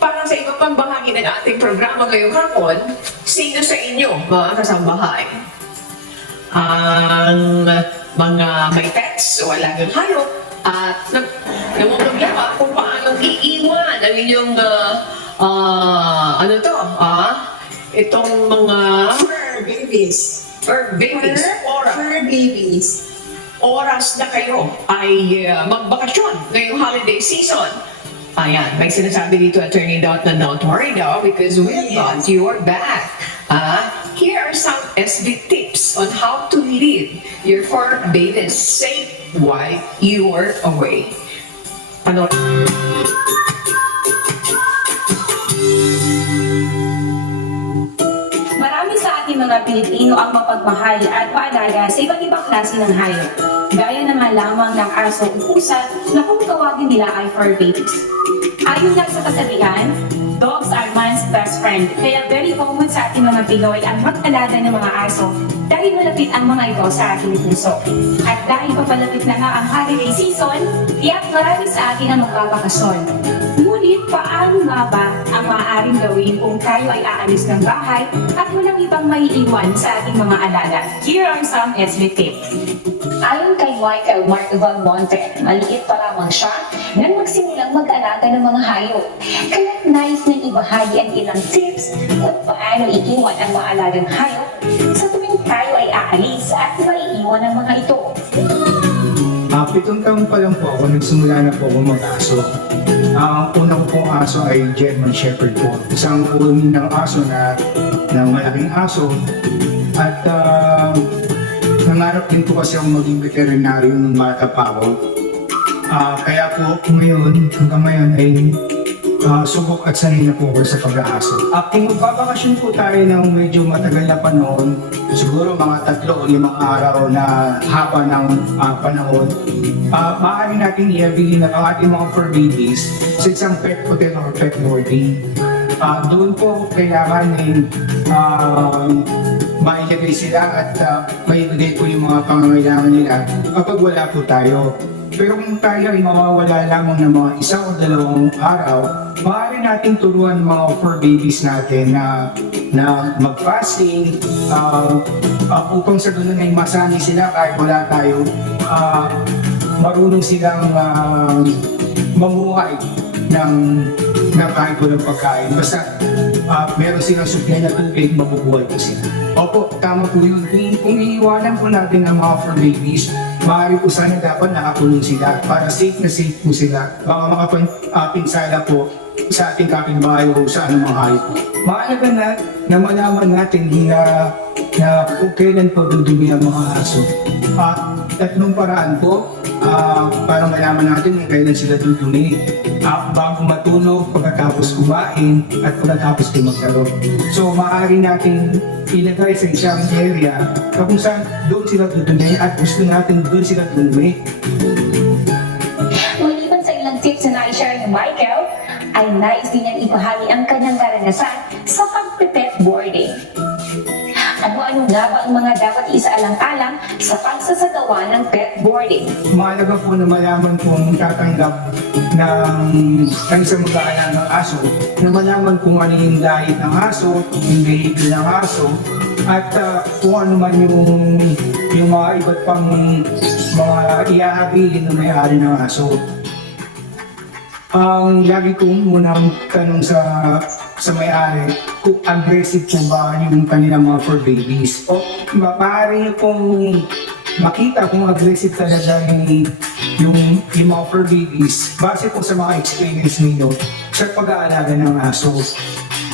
para sa iba pang bahagi ng ating programa ngayong hapon, sino sa inyo, mga kasambahay, ang mga may pets o alagang hayop at namumulyawa kung paano iiwan ang inyong itong mga Fur babies. fur babies, Fur babies. oras na kayo ay magbakasyon ngayong holiday season. Ayan, may sinasabi dito, Attorney Dot, na don't worry daw because we've got your back. Here are some SB tips on how to leave your fur babies safe while you are away. Ano? Marami sa ating mga Pilipino ang mapagmahal at maalaga sa iba't ibang klase ng hayop. Gaya naman lamang ng aso o pusa na kung tawagin nila ay fur babies. Ayon lang sa kasabihan, dogs are man's best friend. Kaya very common sa ating mga Pinoy ang mag-alaga ng mga aso dahil malapit ang mga ito sa ating puso. At dahil papalapit na nga ang holiday season, tiyak marami sa atin ang magbabakasyon. Ngunit paano nga ba ang maaaring gawin kung tayo ay aalis ng bahay at walang ibang maiiwan sa ating mga alaga? Here are some SB tips. Ayon kay Michael Mark Valmonte, maliit pa lamang siya nang magsimulang mag-alaga ng mga hayop. Kaya nice nang ibahagi ang ilang tips kung paano iiwan ang mga alagang hayop sa tuwing tayo ay aalis at maiiwan ang mga ito. 7 taon pa lang po ako, nagsimula na po ako mag-aso. Ang una ko pong aso ay German Shepherd po. Isang uri ng aso na malaking aso. At nangarap din po kasi akong maging veterinaryo ng bata pa ako. Kaya po hanggang ngayon ay subok at sanay na po ako sa pag-aaso. Kung magbabakasyon po tayo ng medyo matagal na panahon, siguro mga 3 o 5 araw na haba ng panahon, maaari natin i-avail ng ating mga fur babies sa isang pet hotel or pet boarding. Doon po kailangan mailagay sila at maibigay po yung mga pangangailangan nila kapag wala po tayo. Pero kung tayo ay mawawala lamang ng mga 1 o 2 araw, maaari nating turuan ng mga fur babies natin na mag-fasting upang sa ganun ay masanay sila kahit wala tayo. Marunong silang mamuhay ng kahit walang pagkain. Basta meron silang supply na tubig, mabubuhay po sila. Opo, tama po yun. Kung iiwanan po natin ang mga fur babies, maaari po sana dapat nakakulong sila para safe na safe po sila. Baka makapinsala po sa ating kapitbahay o sa anumang hayop. Mahalaga na malaman natin na kung kailan po dudumi ang mga aso. 3 paraan po para malaman natin kung kailan sila dudumi. Bago matulog, pagkatapos kumain, at pagkatapos maglaro. So maaari natin ilagay sa isang area kung saan doon sila dudumi at gusto natin doon sila dudumi. Maliban sa ilang tips na na-share ni Michael, ay nais din niyang ibahagi ang kanyang karanasan sa pag-pet boarding. Ano-ano nga ba ang mga dapat isaalang-alang sa pagsasagawa ng pet boarding? Mahalaga po na malaman po ang tatanggap ng isang mag-aalang ng aso, na malaman kung ano yung diet ng aso, yung behavior ng aso, at kung ano man yung mga iba't pang mga iahabilin na may-ari ng aso. Ang lagi kong unang tanong sa may-ari, kung aggressive po ba yung kanilang mga fur babies. O maaari niyo pong makita kung aggressive talaga yung mga fur babies base po sa mga experience ninyo sa pag-aalaga ng aso.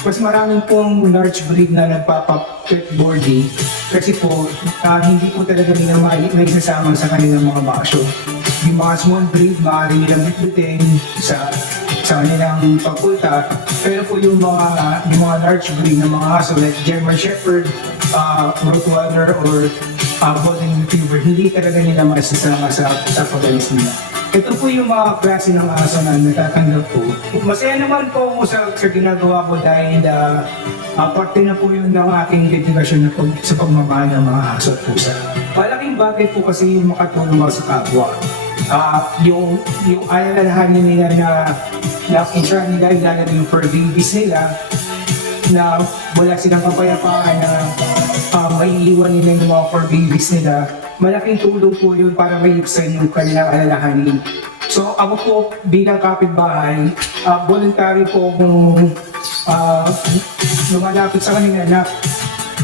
Mas maraming pong large breed na nagpapa-pet boarding kasi po hindi po talaga nila may sasama sa kanilang mga bakasyon. Yung mga small breed, maaari nilang bitbitin sa kanilang pagpunta. Pero po yung mga large breed na mga aso like German Shepherd, Rottweiler, or Golden Retriever, hindi talaga nila masasama sa pag-alis nila. Ito po yung mga klase ng aso na natatanggap po. Masaya naman po ako sa ginagawa ko dahil parte na po yun ng aking dedikasyon sa pagmamahal ng mga aso at pusa. Malaking bagay po kasi yung makatulong ako sa kapwa. yung alalahanin nila na future nila, ilalagay yung fur babies nila, na wala silang kapayapaan na may iwan nila yung mga fur babies nila. Malaking tulong po yun para maibsan yung kanilang alalahanin. So ako po bilang kapitbahay, voluntary po kung lumalapit sa kanila na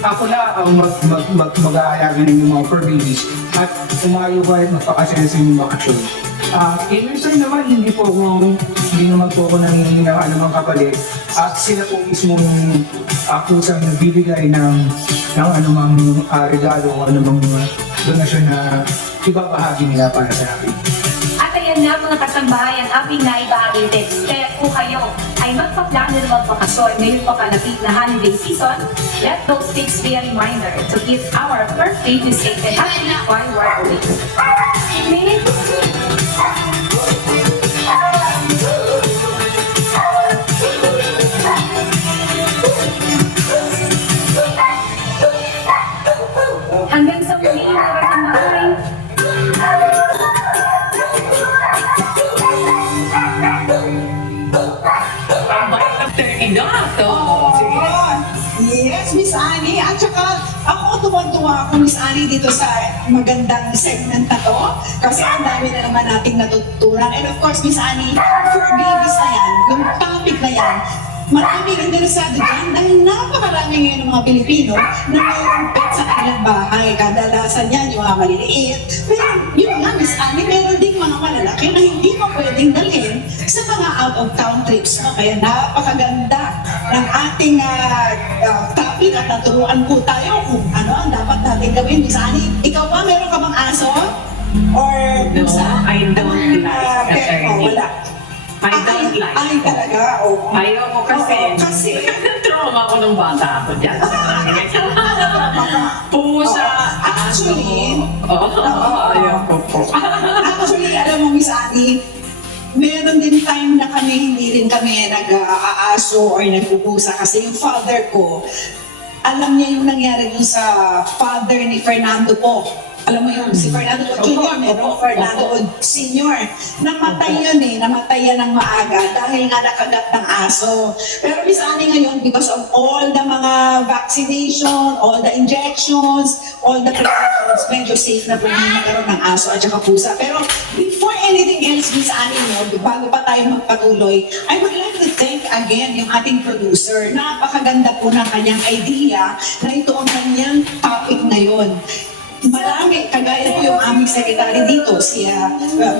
ako na ang mag-aalaga ng mga fur babies at umayo ba at magpakasaya sa inyong bakasyon. Minsan naman, hindi naman po ako nangingi ng anumang kapalit. At sila po mismo kusang nagbibigay ng anumang regalo o anumang donasyon na ibabahagi nila para sa akin. At ayan nga mga kasambahay, ang aming naibahagi tips. Kaya kung kayo ay magpaplano ng magbakasyon ngayong papalapit na holiday season, let those tips be a reminder to keep our fur babies safe and happy while we're away. Hanggang sa muli, mga kasambahay. Ang bait ng Attorney Dot. Sige. Yes, Miss Annie. At saka, ako tuwan-tuwa ako, Miss Annie, dito sa magandang segment na to. Kasi ang dami na naman nating natutunan. And of course, Miss Annie, for babies na yan, yung topic na yan, maraming interesado dyan dahil napakarami ngayon ng mga Pilipino na mayroong pet sa kanilang bahay. Kadalasan yan, yung mga maliliit. Pero yun nga, Miss Annie, meron ding mga malalaki na hindi mo pwedeng dalhin sa mga out-of-town trips mo. Kaya napakaganda ng ating topic at naturuan po tayo kung ano ang dapat natin gawin. Miss Annie, ikaw ba meron ka bang aso? Or No, pusa? I don't like Pet mo, attorney. wala. I don't like. Ay, talaga, oo. Ayaw ko kasi. Oo, kasi. Trauma ako nung bata ako dyan. Pusa. Actually, Ayaw ko po. actually, alam mo, Miss Annie, meron din time na kami, hindi rin kami nag-aaso or nagpupusa kasi yung father ko, alam niya yung nangyari dun sa father ni Fernando po. Alam mo yung si Fernando po Jr., meron Fernando Sr. Namatay yun namatay yan ng maaga dahil nga nakagat ng aso. Pero Miss Annie ngayon, because of all the mga vaccination, all the injections, all the precautions, medyo safe na po yung magkaroon ng aso at saka pusa. Pero before anything else, Miss Annie, bago pa tayo magpatuloy, I would like to thank again yung ating producer. Napakaganda po ng kanyang idea na ito ang kanyang topic ngayon. Marami, kagaya po yung aming secretary dito, si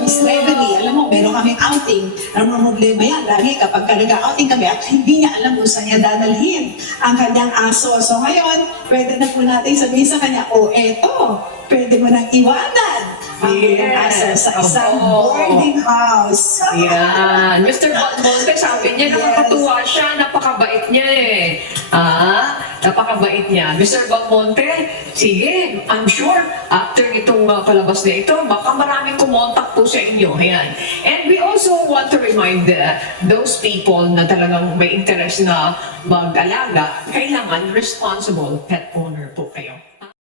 Miss Reverie. Alam mo, meron kaming outing. Problema yan lagi kapag nag-outing kami at hindi niya alam kung saan niya dadalhin ang kanyang aso. So ngayon, pwede na po natin sabihin sa kanya, eto, pwede mo nang iwanan ang iyong aso sa isang boarding house. Yan. Mr. Bonmonte, sabi niya, nakakatuwa siya. Napakabait niya napakabait niya. Mr. Bonmonte, sige, I'm sure, after itong palabas na ito, baka maraming kumontak po sa inyo. Ayan. And we also want to remind those people na talagang may interest na mag-alaga, kailangan responsible pet owner